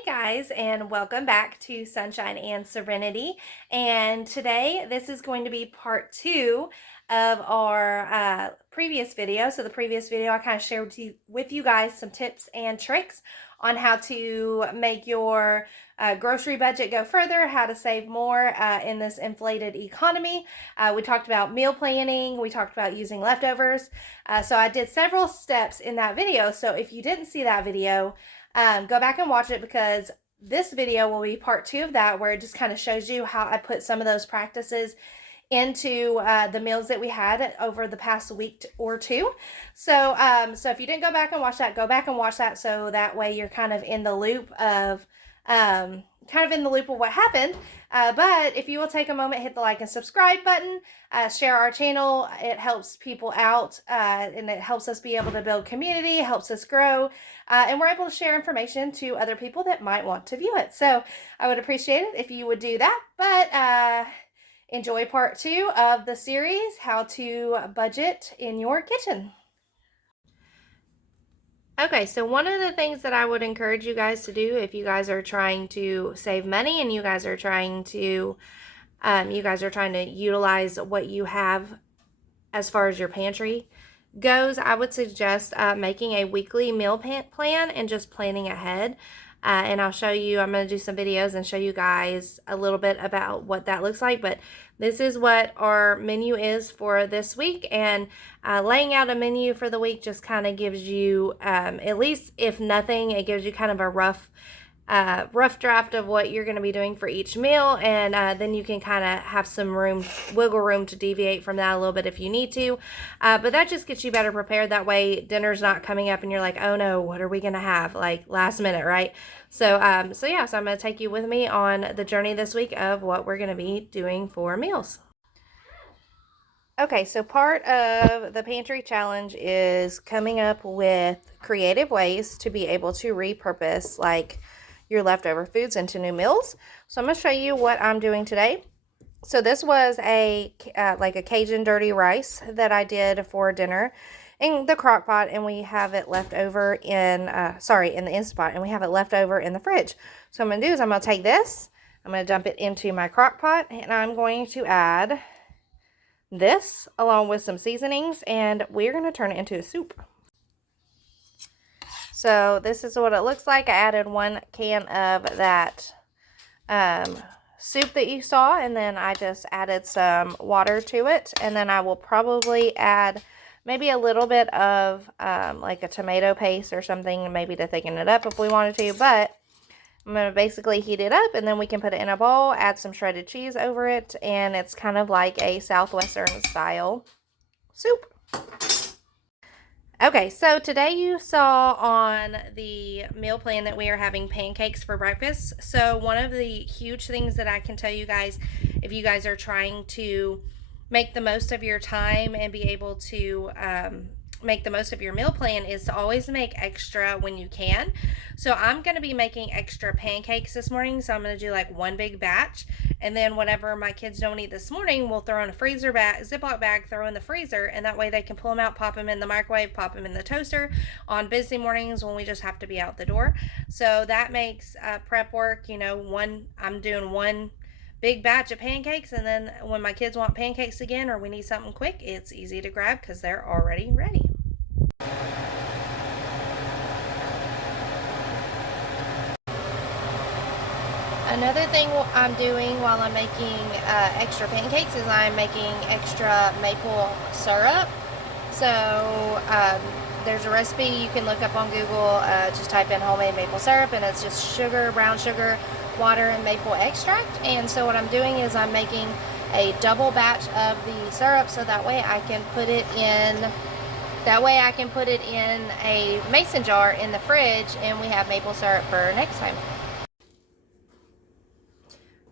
Hey guys, and welcome back to Sunshine and Serenity. And today, this is going to be part two of our previous video. So the previous video, I kind of shared with you guys some tips and tricks on how to make your grocery budget go further, how to save more in this inflated economy. We talked about meal planning. We talked about using leftovers. So I did several steps in that video. So if you didn't see that video, go back and watch it, because this video will be part two of that, where it just kind of shows you how I put some of those practices into the meals that we had over the past week or two. So if you didn't go back and watch that, go back and watch that, so that way you're kind of in the loop of what happened. But if you will take a moment, hit the like and subscribe button, share our channel. It helps people out, and it helps us be able to build community, helps us grow, and we're able to share information to other people that might want to view it. So I would appreciate it if you would do that. But enjoy part two of the series, how to budget in your kitchen. Okay, so one of the things that I would encourage you guys to do, if you guys are trying to save money and you guys are trying to utilize what you have as far as your pantry goes, I would suggest making a weekly meal plan and just planning ahead. And I'll show you, I'm going to do some videos and show you guys a little bit about what that looks like. But this is what our menu is for this week. And laying out a menu for the week just kind of gives you, at least if nothing, it gives you kind of a rough draft of what you're going to be doing for each meal, and then you can kind of have some wiggle room to deviate from that a little bit if you need to, but that just gets you better prepared. That way dinner's not coming up and you're like, oh no, what are we going to have, like last minute, right? So I'm going to take you with me on the journey this week of what we're going to be doing for meals. Okay, so part of the pantry challenge is coming up with creative ways to be able to repurpose like your leftover foods into new meals. So I'm going to show you what I'm doing today. So this was like a Cajun dirty rice that I did for dinner in the crock pot, and we have it left over in the Instant Pot, and we have it left over in the fridge. So what I'm going to do is I'm going to take this, I'm going to dump it into my crock pot, and I'm going to add this along with some seasonings, and we're going to turn it into a soup. So this is what it looks like. I added 1 can of that soup that you saw, and then I just added some water to it, and then I will probably add maybe a little bit of like a tomato paste or something, maybe to thicken it up if we wanted to. But I'm going to basically heat it up, and then we can put it in a bowl, add some shredded cheese over it, and it's kind of like a Southwestern style soup. Okay, so today you saw on the meal plan that we are having pancakes for breakfast. So one of the huge things that I can tell you guys, if you guys are trying to make the most of your time and be able to make the most of your meal plan, is to always make extra when you can. So I'm going to be making extra pancakes this morning. So I'm going to do like 1 big batch, and then whatever my kids don't eat this morning, we'll throw in a freezer bag, Ziploc bag, throw in the freezer, and that way they can pull them out, pop them in the microwave, pop them in the toaster on busy mornings when we just have to be out the door. So that makes prep work, I'm doing 1 big batch of pancakes, and then when my kids want pancakes again or we need something quick, it's easy to grab because they're already ready. Another thing I'm doing while I'm making extra pancakes is I'm making extra maple syrup. So there's a recipe you can look up on Google, just type in homemade maple syrup, and it's just sugar, brown sugar, water, and maple extract. And so what I'm doing is I'm making a double batch of the syrup, so that way I can put it in a mason jar in the fridge, and we have maple syrup for next time.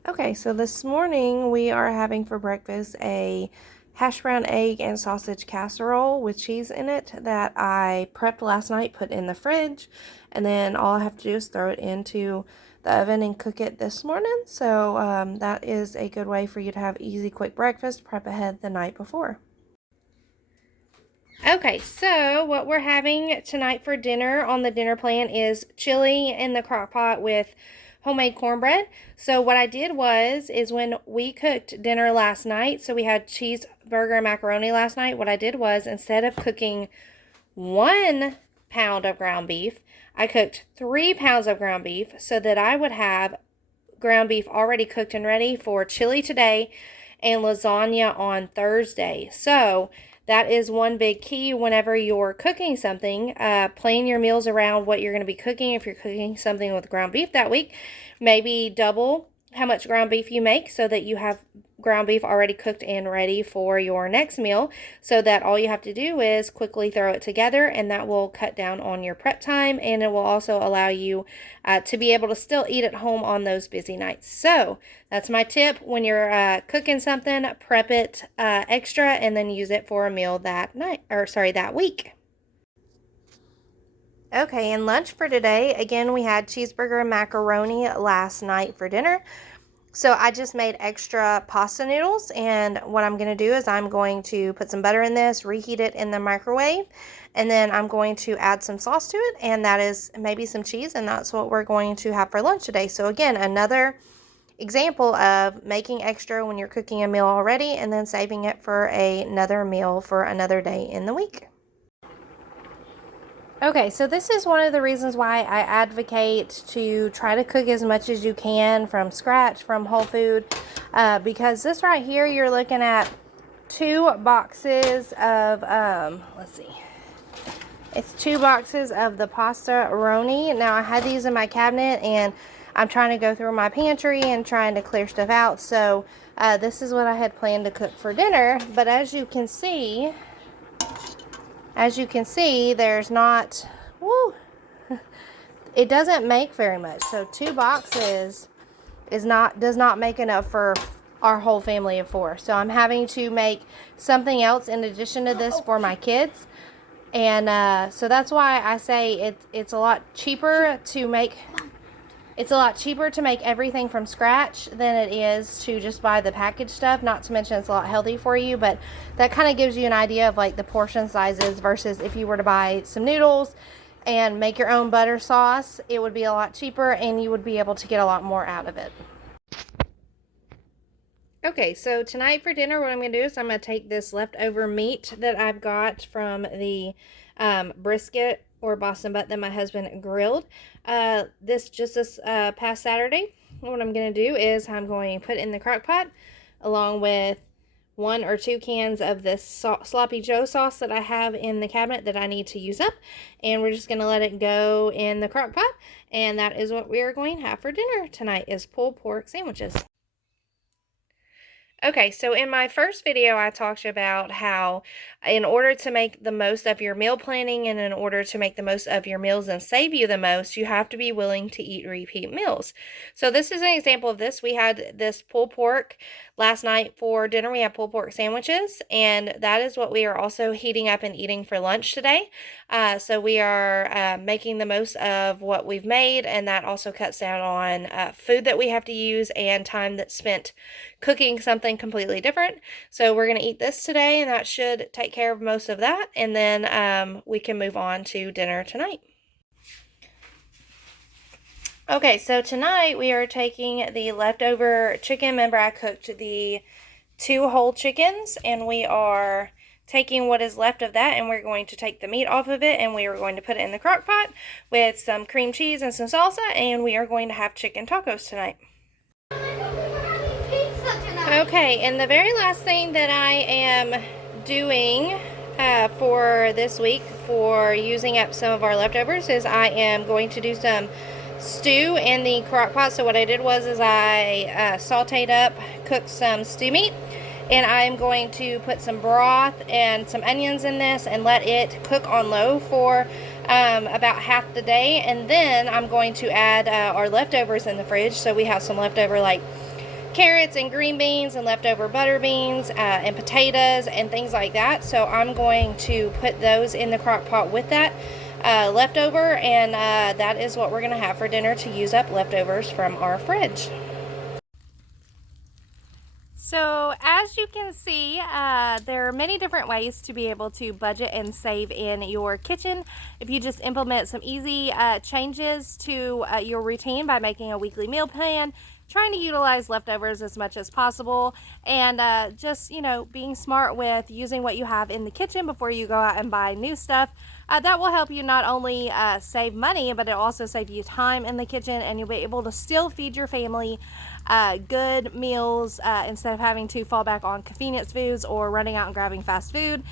Okay, so this morning we are having for breakfast a hash brown egg and sausage casserole with cheese in it that I prepped last night, put in the fridge, and then all I have to do is throw it into the oven and cook it this morning. So that is a good way for you to have easy, quick breakfast, prep ahead the night before. Okay, so what we're having tonight for dinner on the dinner plan is chili in the crock pot with homemade cornbread. So what I did is when we cooked dinner last night, so we had cheeseburger and macaroni last night, what I did was instead of cooking 1 pound of ground beef, I cooked 3 pounds of ground beef so that I would have ground beef already cooked and ready for chili today and lasagna on Thursday. So that is one big key whenever you're cooking something. Plan your meals around what you're going to be cooking. If you're cooking something with ground beef that week, maybe double how much ground beef you make so that you have ground beef already cooked and ready for your next meal, so that all you have to do is quickly throw it together, and that will cut down on your prep time, and it will also allow you to be able to still eat at home on those busy nights. So that's my tip. When you're cooking something, prep it extra and then use it for a meal that week. Okay, and lunch for today, again, we had cheeseburger and macaroni last night for dinner. So I just made extra pasta noodles, and what I'm going to do is I'm going to put some butter in this, reheat it in the microwave, and then I'm going to add some sauce to it, and that is maybe some cheese, and that's what we're going to have for lunch today. So again, another example of making extra when you're cooking a meal already and then saving it for another meal for another day in the week. Okay, so this is one of the reasons why I advocate to try to cook as much as you can from scratch, from whole food, because this right here, you're looking at 2 boxes of, let's see, it's 2 boxes of the pasta roni. Now, I had these in my cabinet, and I'm trying to go through my pantry and trying to clear stuff out, so this is what I had planned to cook for dinner, but as you can see, there's not, it doesn't make very much. So 2 boxes does not make enough for our whole family of 4. So I'm having to make something else in addition to this for my kids. And so that's why I say it's a lot cheaper to make. It's a lot cheaper to make everything from scratch than it is to just buy the packaged stuff, not to mention it's a lot healthy for you, but that kind of gives you an idea of like the portion sizes versus if you were to buy some noodles and make your own butter sauce, it would be a lot cheaper and you would be able to get a lot more out of it. Okay, so tonight for dinner, what I'm going to do is I'm going to take this leftover meat that I've got from the brisket or Boston butt that my husband grilled this past Saturday. What I'm going to do is I'm going to put in the crock pot along with 1 or 2 cans of this Sloppy Joe sauce that I have in the cabinet that I need to use up, and we're just going to let it go in the crock pot, and that is what we are going to have for dinner tonight, is pulled pork sandwiches. Okay, so in my first video, I talked about how in order to make the most of your meal planning and in order to make the most of your meals and save you the most, you have to be willing to eat repeat meals. So this is an example of this. We had this pulled pork last night for dinner. We had pulled pork sandwiches, and that is what we are also heating up and eating for lunch today. So we are making the most of what we've made, and that also cuts down on food that we have to use and time that's spent cooking something completely different. So we're going to eat this today, and that should take care of most of that, and then we can move on to dinner tonight. Okay, so tonight we are taking the leftover chicken. Remember, I cooked the 2 whole chickens, and we are taking what is left of that, and we're going to take the meat off of it, and we are going to put it in the crock pot with some cream cheese and some salsa, and we are going to have chicken tacos tonight. Okay, and the very last thing that I am doing for this week for using up some of our leftovers is I am going to do some stew in the crock pot. So what I did is I sauteed up, cooked some stew meat, and I'm going to put some broth and some onions in this and let it cook on low for about half the day, and then I'm going to add our leftovers in the fridge. So we have some leftover like carrots and green beans and leftover butter beans and potatoes and things like that. So I'm going to put those in the crock pot with that leftover, and that is what we're going to have for dinner to use up leftovers from our fridge. So as you can see, there are many different ways to be able to budget and save in your kitchen. If you just implement some easy changes to your routine by making a weekly meal plan, trying to utilize leftovers as much as possible, and just, being smart with using what you have in the kitchen before you go out and buy new stuff. That will help you not only save money, but it also save you time in the kitchen, and you'll be able to still feed your family good meals instead of having to fall back on convenience foods or running out and grabbing fast food.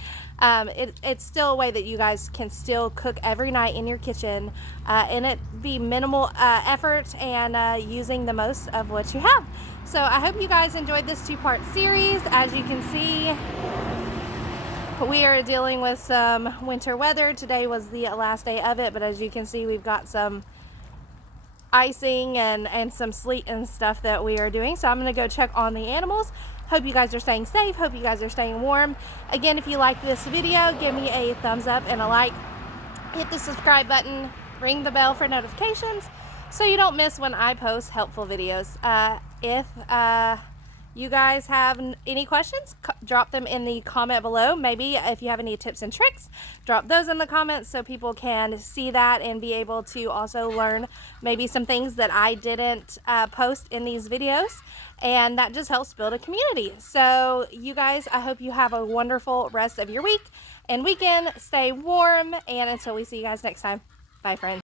It's still a way that you guys can still cook every night in your kitchen, and it be minimal effort and using the most of what you have. So I hope you guys enjoyed this 2-part series. As you can see, we are dealing with some winter weather. Today was the last day of it, but as you can see, we've got some icing and some sleet and stuff that we are doing. So I'm going to go check on the animals. Hope you guys are staying safe. Hope you guys are staying warm. Again, if you like this video, give me a thumbs up and a like. Hit the subscribe button. Ring the bell for notifications so you don't miss when I post helpful videos. If you guys have any questions, drop them in the comment below. Maybe if you have any tips and tricks, drop those in the comments so people can see that and be able to also learn maybe some things that I didn't post in these videos. And that just helps build a community. So you guys, I hope you have a wonderful rest of your week and weekend. Stay warm, and until we see you guys next time, bye friends.